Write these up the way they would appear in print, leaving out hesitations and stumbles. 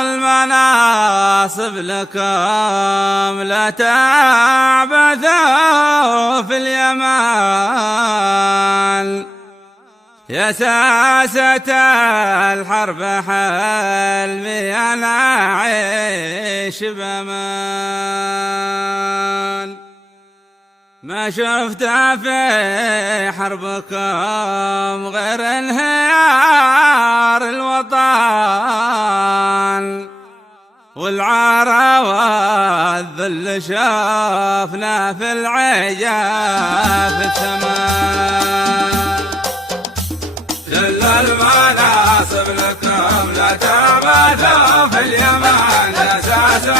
المناصب لكم لا تعبثوا في اليمن، يا ساسة الحرب حلمي أنا أعيش بأمان. ما شفت في حربكم غير انهيار الوطن، والعار والذل شافنا في العجاف الثمان. جل المناصب لكم لا تعبثوا في اليمن، يا ساسة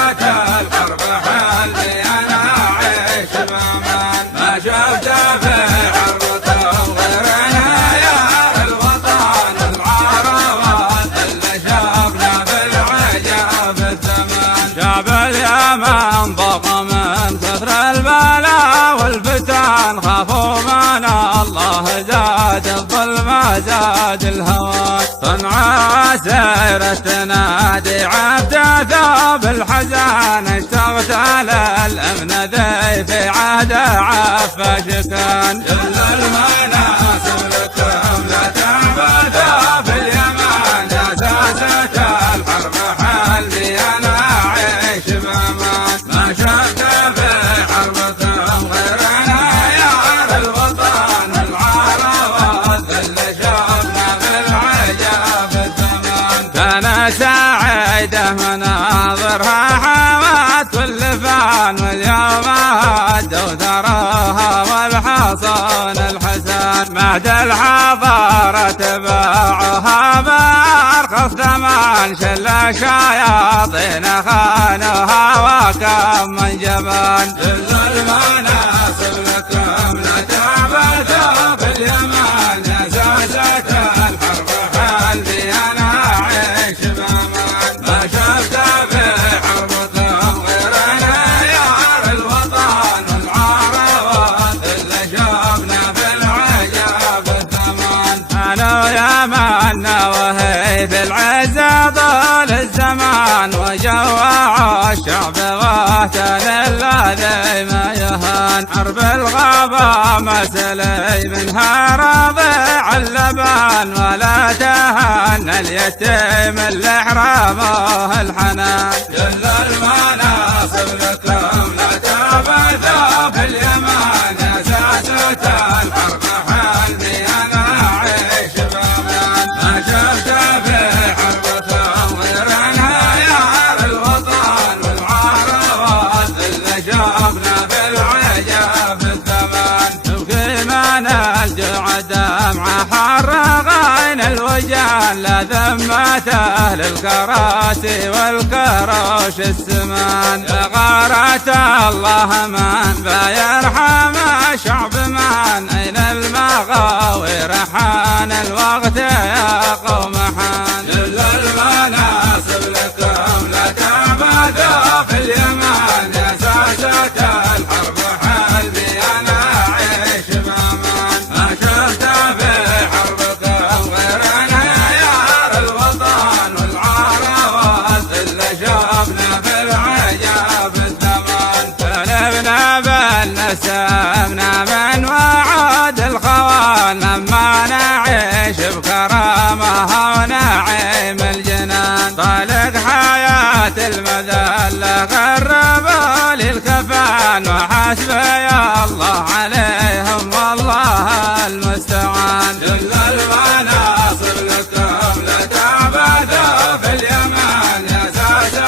الحرب حلمي أنا أعيش بأمان. ما شفت في حربكم غير انهيار الوطن، العار والذل شافنا في العجاف الثمان. شعب اليمن ضاق من كثر البلاء والفتن، خافوا من الله زاد الظلم زاد الهوان. صنعاء سيرة تنادي عبد ثوب الحزان، اشتغت على الأمن ذي في عهد عفاشكان. جل المناصب لكم لا تعبثوا في اليمن، يا ساسة الحرب حلمي أنا أعيش بأمان. ما شفت في حربكم غير انهيار الوطن، العار والذل شافنا في العجاف الثمان. كانت سعيدة مناظرها حمات كل فان، واليوم هدوا ثراها والحصان الحسن. مهد الحضارة باعوها بأرخص ثمن، شل شياطين خانوها وكم من جبان. جل المناصب لكم لا تعبثوا في اليمن، يا ساسة الحرب حلمي أنا أعيش بأمان. ما شفت في حربكم غير انهيار الوطن، العار والذل شافنا في العجاف الثمان. أنا ويمن وهي في العزة طول الزمان، وجوعوا الشعب واهتن الذي ما يهان. حرب الغابة مسلي منها رضيع اللبان، ولا تهان اليتيم اللي حرمه الحنان. جل المناصب لكم لا تعبثوا في اليمن، يا ساسة الحرب حلمي أنا أعيش بأمان. ما شفت في حربكم غير انهيار الوطن، والعار والذل شافنا في العجاف الثمان. تبكي من الجوع دمعة حرقين الوجان، لا ذمته للكراسي والكروش السمان. يا غارة الله من فيرحم شعب من، أين المغاوي رحان الوقت يا قوم حان. جل المناصب لكم لا تعبثوا في اليمن، يا ساسة الحرب حلمي أنا أعيش بأمان. ما شفت في حربكم غير انهيار الوطن، والعار والذل شافنا في العجاف الثمان. سلبنا بالنسبنا من وعود الخوان، لما نعيش بكرامة ونعيم الجنان. طالق حياة المذلة غربوا للكفان، وحسبي الله عليهم والله المستعان. جل المناصب لكم لا تعبثوا في اليمن، يا ساسة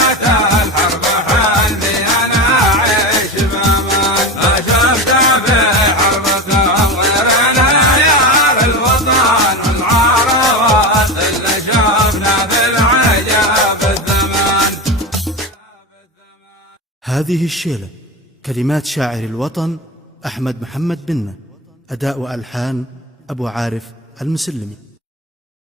الحرب حلمي أنا أعيش بأمان. ما شفت في حربكم غير انهيار الوطن، والعار والذل شافنا في العجاف الثمان. هذه الشيلة كلمات شاعر الوطن أحمد محمد بنة، أداء وألحان أبو عارف المسلمي.